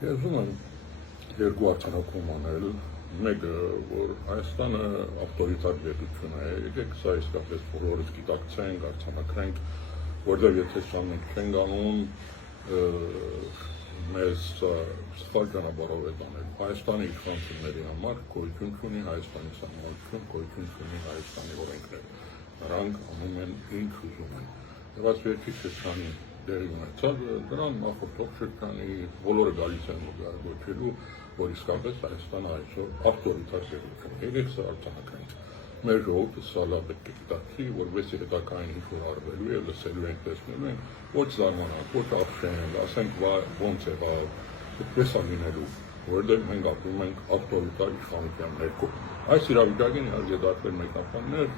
Ես ուզում եմ երկու արձանագրում անել, մեկը, որ Հայաստանը ավտորիտար պետություն է, եկեք սա իսկապես բոլորս գիտակցենք, արձանագրենք, որտեղ եթե սա մենք չենք անում, մեզ սխալ ճանապարհով է տանել։ Հայաստանի իշխանությունների համար գոյություն չունի Հայաստանի սահմանություն, գոյություն չունի Հայաստանի օրենքներ։ Նրանք անում են ինչ ուզում են։ Եվ այս վերջի շրջանի դերի ունեցած, դրան նախորդող շրջանի բոլորը գալիս են գոչելու, որ իսկապես Հայաստանը այսօր ավտորիտար պետություն է։ Եկեք սա արձանագրենք։ Մեր ժողովուրդը սա լավ պետք է գիտակցի, որովհետեւ հետագային ինչ-որ արվելու է, լսելու ենք, տեսնելու ենք, ոչ զարմանանք, ոչ ապշենք, ասենք ոնց եղավ, այդպես է լինելու, որովհետեւ մենք ապրում ենք ավտորիտար իշխանության ներքո։ Այս իրավիճակին իհարկե դարձվել մեկնաբաններ,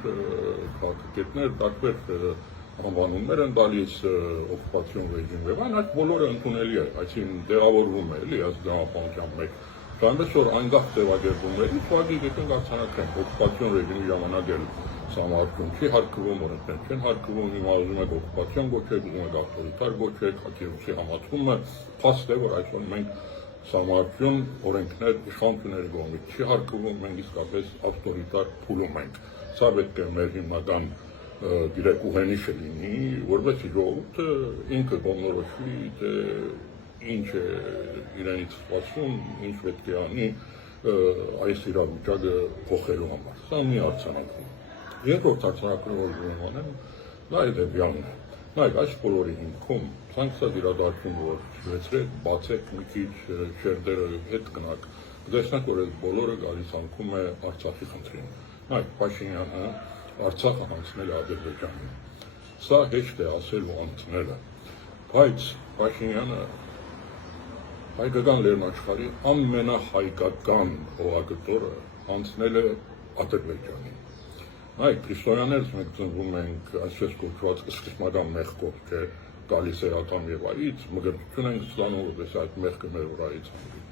քաղաքագետներ, դարձվել անվանումներ են տալիս օկուպացիոն ռեժիմ եւ այն, այդ բոլորը ընդունելի է, այսինքն դեղավորվում է, էլի, այս դրամապանության մեջ։ Այնպես որ անգախ ձևակերպում է, ուղղակի գիտենք արձանագրենք, օկուպացիոն ռեժիմի ժամանակ էլ սահմանություն չի հարկվում, օրենքներ չեն հարկվում, հիմա ուզում եք օկուպացիոն գոչեք, ուզում եք ավտորիտար գոչեք, Ակիրոսի համացումը, փաստ է, որ այսօր մենք սահմանություն, օրենքներ իշխանությունների կողմից չի հարկվում, մենք իսկապես ավտորիտար փուլում ենք։ Սա պետք է մեր հիմնական գիրեք ուղենիշը լինի, որովհետեւ ժողովուրդը ինքը կողմնորոշվի, թե ինչ է իրենից սպասում, ինչ պետք է անի այս իրավիճակը փոխելու համար։ Սա մի արձանագրում։ Երկրորդ արձանագրումը որ ուզում եմ անեմ, դա հետևյալն է։ Նայեք, այս բոլորի հիմքում ցանկացած իրադարձություն, որ շվեցրեք, բացեք մի քիչ շերտերը հետ գնաք, կտեսնեք, որ այս բոլորը գալիս անկում է Արցախի խնդրին։ Նայեք, Փաշինյանը Արցախը հանձնել է Ադրբեջանին։ Սա հեշտ է ասել ու անցնելը, բայց Փաշինյանը հայկական լեռնաշխարհի ամենահայկական հողագտորը հանձնել է Ադրբեջանին։ Այ քրիստոնյաներս մենք ծնվում ենք այսպես կոչված սկզբնական մեղքով, չէ, գալիս է ատամ եւ այից, մգրտություն ենք ստանում, որպես այդ մեղքը մեր վրայից անի։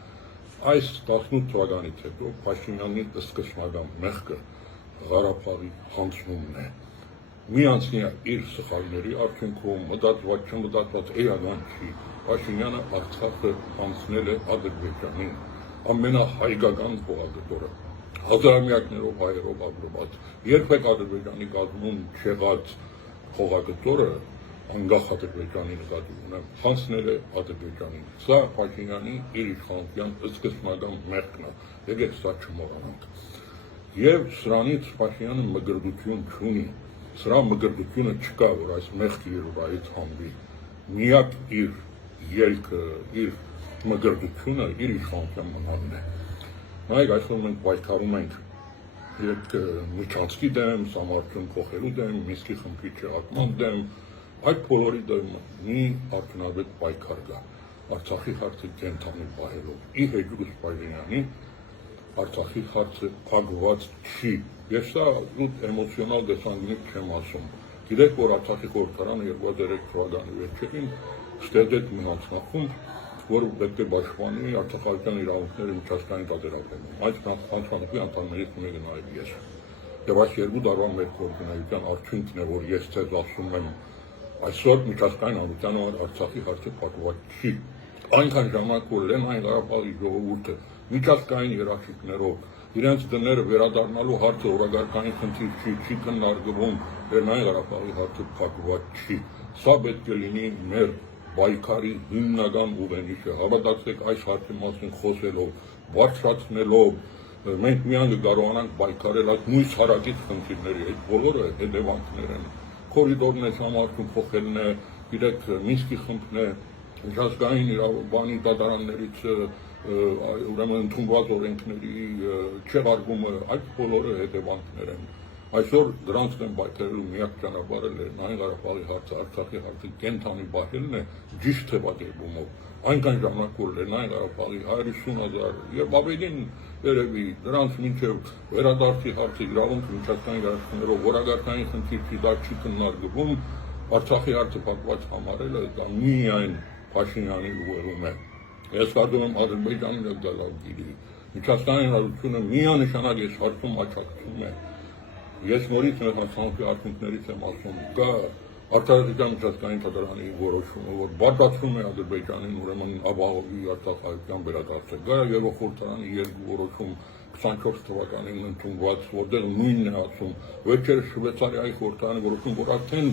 Այս 18 թվականից հետո Փաշինյանի սկզբնական մեղքը Ղարաբաղի հանձնումն է։ Մի անցնի իր սխալների արդյունքում մտածված չմտածված էական չի։ Փաշինյանը Արցախը հանձնել է Ադրբեջանին, ամենահայկական հողագտորը, հազարամյակներով հայերով ապրված, երբեք Ադրբեջանի կազմում չեղած հողագտորը, անկախ Ադրբեջանի նկատի ունեմ, հանձնել է Ադրբեջանին։ Սա Փաշինյանի իր իշխանության սկզբնական մեղքն է, եկեք սա չմոռանանք։ Եվ սրանից Փաշինյանը մգրտություն չունի, սրա մգրտությունը չկա, որ այս մեղքը իր վրայից հանվի։ Միակ իր ելքը, իր մգրտությունը իր իշխանության մնալն է։ Նայեք, այսօր մենք պայքարում ենք Միջանցքի դեմ, սահմանություն փոխելու դեմ, Մինսկի խմբի չեղարկման դեմ, այդ բոլորի դեմ մի արդյունավետ պայքար կա, Արցախի հարցը կենթանի պահելով։ Ի հեճուկս Փաշինյանի Արցախի հարցը փակված չի։ Ես սա էմոցիոնալ դեսանգնից չեմ ասում։ Գիտեք, որ Արցախի խորհրդարանը 2003 թվականի վերջերին ստեղծեց մի հանձնախումբ, որ պետք է պաշտպանի արցախական իրավունքները միջազգային տարբերակներում։ Այս հանձնախմբի անդամներից մեկը նաև ես։ Եվ այս 2 տարվա մեր կոորդինացիան արդյունքն է, որ ես ձեզ ասում եմ, այսօր միջազգային հանրությանը Արցախի հարցը փակված չի։ Այնքան ժամանակ որ Լեռնային Ղարաբաղի ժողովուրդը միջազգային երաշխիքներով իրենց դները վերադառնալու հարցը օրագարկային խնդիր չի քննարկվում, Լեռնային Ղարաբաղի հարցը փակված չի։ Սա պետք է լինի մեր պայքարի հիմնական ուղենիշը։ Հավատացեք, այս հարցի մասին խոսելով, բարձրացնելով, մենք միայն կարողանանք պայքարել այդ նույն հարակից խնդիրների, այդ բոլորը հետևանքներ են։ Կորիդորներ համարտում փոխելն է, գիտեք, Մինսկի խմբն է, միջազգային իրավաբանի դատարաններից ուրեմն ընդունված օրենքների չեղարկումը, այդ բոլորը հետևանքներ են։ Այսօր դրանց դեմ պայքարելու միակ ճանապարհը Լեռնային Ղարաբաղի հարցը, Արցախի հարցը կենթանի պահելն է ճիշտ ձևակերպումով։ Այնքան ժամանակ որ Լեռնային Ղարաբաղի 150,000 եւ ավելին երևի դրանց մինչեւ վերադարձի հարցը իրավունք միջազգային երաշխիքներով որակարգային խնդիր չի, դա չի քննարկվում, Արցախի հարցը փակված համարելը դա միայն Փաշինյանի ուղեղում է։ Ես կարծում եմ Ադրբեջանին էլ դա լավ գիտի։ Միջազգային հանրությունը միանշանակ այս հարցում աջակցում է։ Ես նորից մեր հանցանքի արդյունքներից եմ ասում, կա Արտադրության միջազգային թատրոնի որոշումը, որ բարձրացնում է Ադրբեջանին ուրեմն ապահովի Արցախայցյան վերադարձը, գա եւ խորհրդարանի երկու որոշում 24 թվականին ընդունված, որտեղ նույնն է ասում, վերջերս Շվեյցարիայի խորհրդարանի որոշում, որ արդեն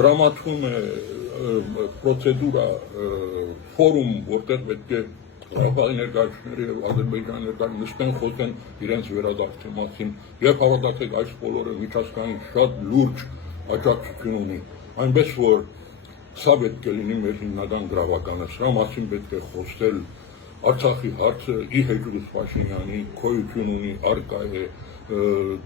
դրամատվում է պրոցեդուրա, ֆորում, որտեղ պետք է Ղարաբաղի ներկայացուցիչները եւ Ադրբեջանի ներկայացուցիչները նստեն խոսեն իրենց վերադարձի մասին եւ հավատացեք այս բոլորը միջազգային շատ լուրջ աջակցություն ունի, այնպես որ սա պետք է լինի մեր հիմնական գրավականը, սրա մասին պետք է խոսել, Արցախի հարցը ի հեճուկս Փաշինյանի գոյություն ունի, արկա է,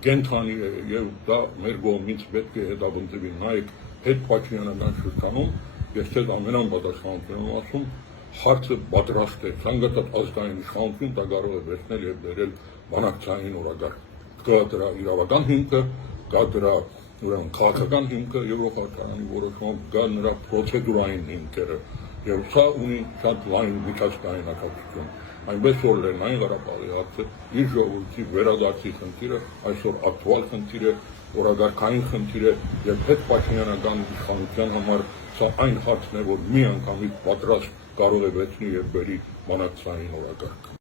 կենթանի է եւ դա մեր կողմից պետք է հետապնդվի, նայեք հետ Փաշինյանական շրջանում, ես ձեզ ամենապատասխանատվորն եմ ասում, հարցը պատրաստ է, ցանկացած ազգային իշխանություն դա կարող է վերցնել եւ դերել բանակցային օրագարկ, կա դրա իրավական հիմքը, կա դրա ուրեմն քաղաքական հիմքը Եվրոխորհրդարանի որոշումով, կա նրա պրոցեդուրային հիմքերը եւ սա ունի շատ լայն միջազգային աջակցություն, այնպես որ Լեռնային Ղարաբաղի հարցը իր ժողովրդի վերադարձի խնդիրը այսօր ակտուալ խնդիր է, օրագարկային խնդիր է եւ հետ Փաշինյանական իշխանության համար սա այն հարցն է, որ մի անգամից պատրաստ կարող է վերցնի եւ բերի բանակցային օրագարկ։